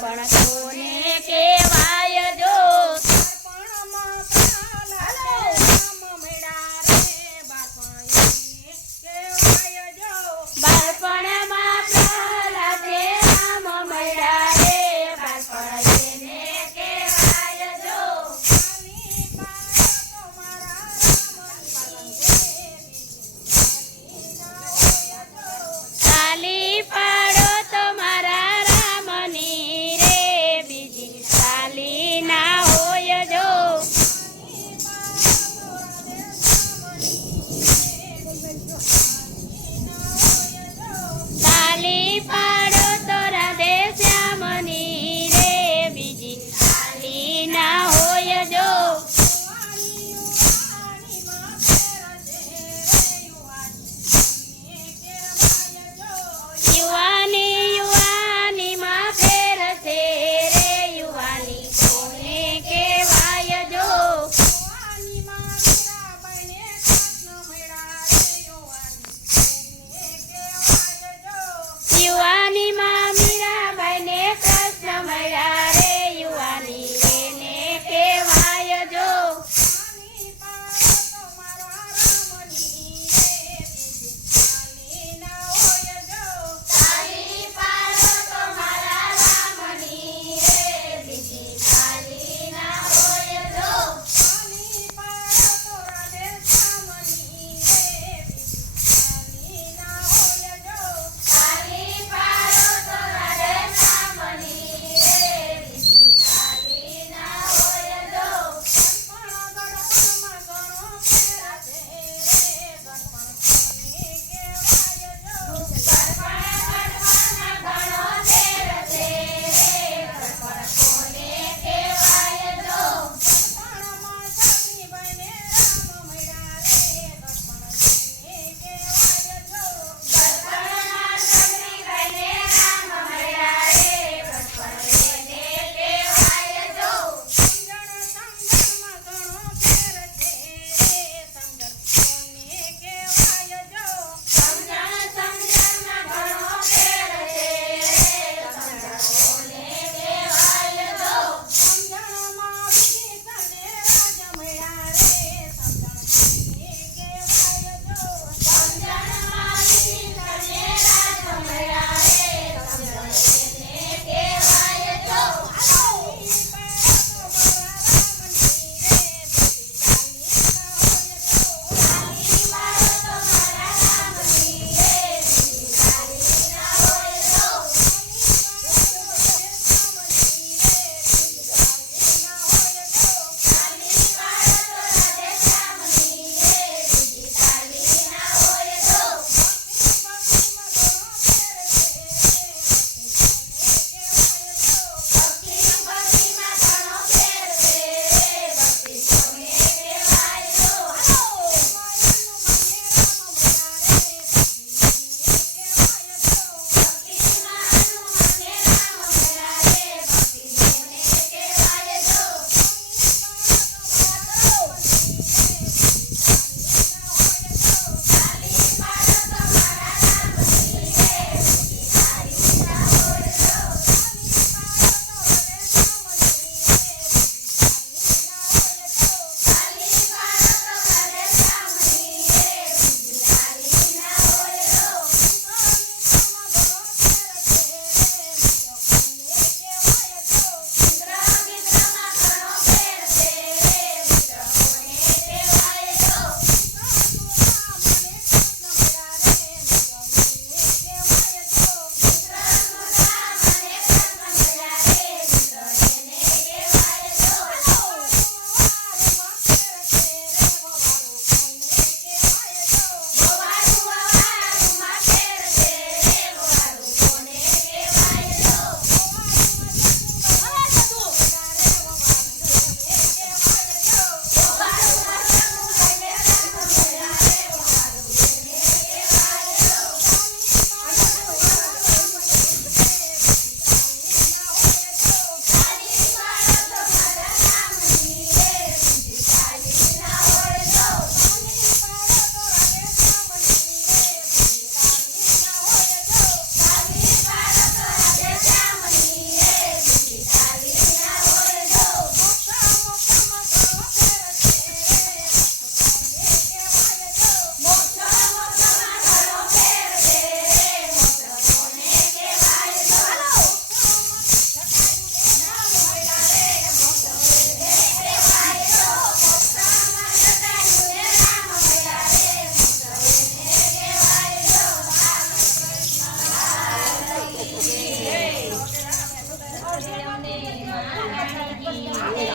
પણ કોને કે